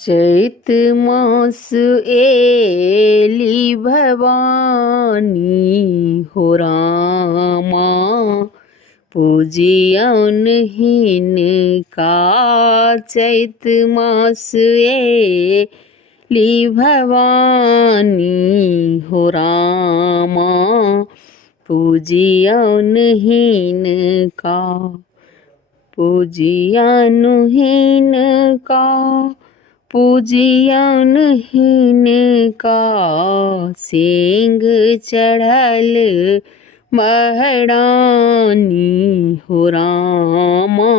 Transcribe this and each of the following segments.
चैत मास एली भवानी हो रामा, पूजियन हिनका। चैत मास एली भवानी हो रामा, पूजियन हिनका। पूजियन हिनका, पूजियन हिनका। सिंह चढ़ल महरानी हो रामा,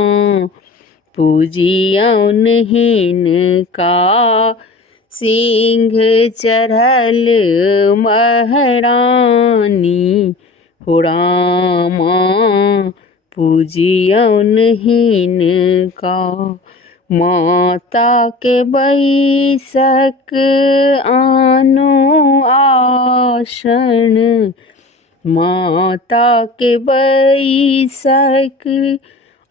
पूजियन हिनका। सिंह चढ़ल महरानी हो रामा, पूजियन हिनका। माता के बैसक आनो आसन, माता के बैसक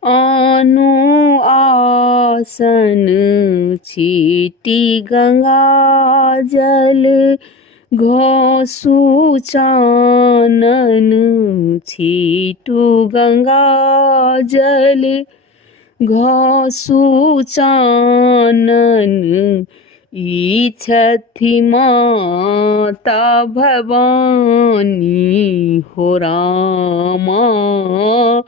आनो आसन। छीटी गंगा जल घोषु चानन, छीटू गंगा जल घोषु चानन। ई छठी माता भवानी हो रामा,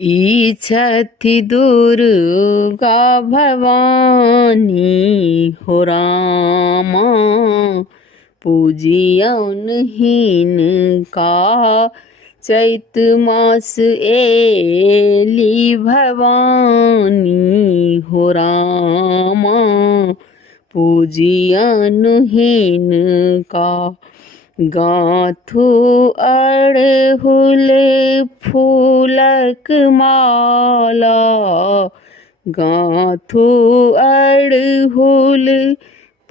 ई छठी दुर्गा भवानी हो रामा, पूजियन हिनका। चैत मास एली भवानी हो रामा, पूजियन हिनका। गाँथू अड़हुल फूलक माला, गाँथू अड़हुल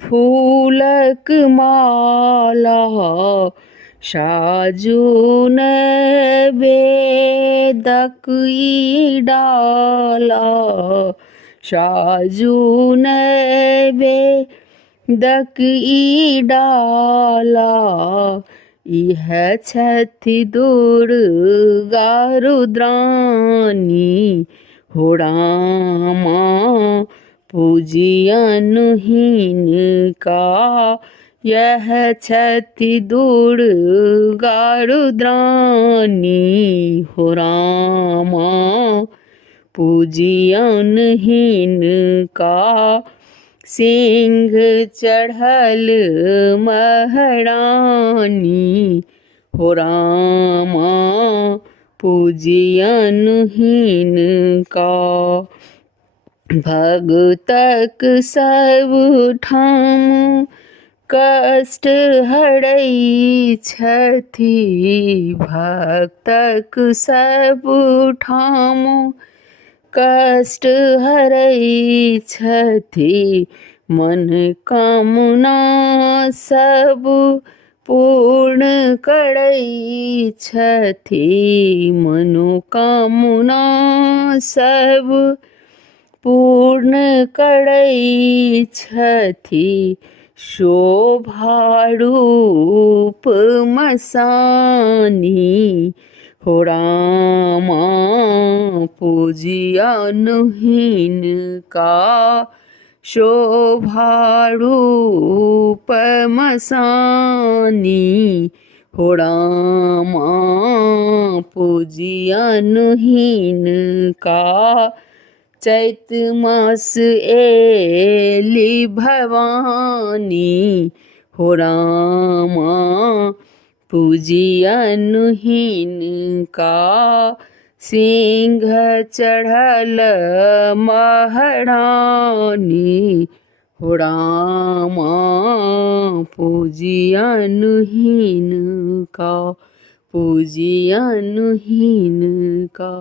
फूलक माला। साजू नैवेद्यक डाला, साजू नैवेद्यक डाला। इह छठी दुर्गा रुद्रानी हो रामा, पूजियन हिनका। यह छठी दुर्गा रुद्रानी हो रामा, पूजियन हिनका। सिंह चढ़ल महरानी हो रामा, पूजियन हिनका। भगतक सब ठाम कष्ट हरै छथि, भक्तक सब ठाम कष्ट हरै छथि। मनोकामना सब पूर्ण करै छथि, मनोकामना सब पूर्ण करै छथि। शोभारूप मसानी हो रामा, पूजियन हिनका। शोभारूप मसानी हो रामा, पूजियन हिनका। चैत मास एली भवानी हो रामा, पूजियन हिनका। सिंह चढ़ल महरानी हो रामा, पूजियन हिनका, पूजियन हिनका।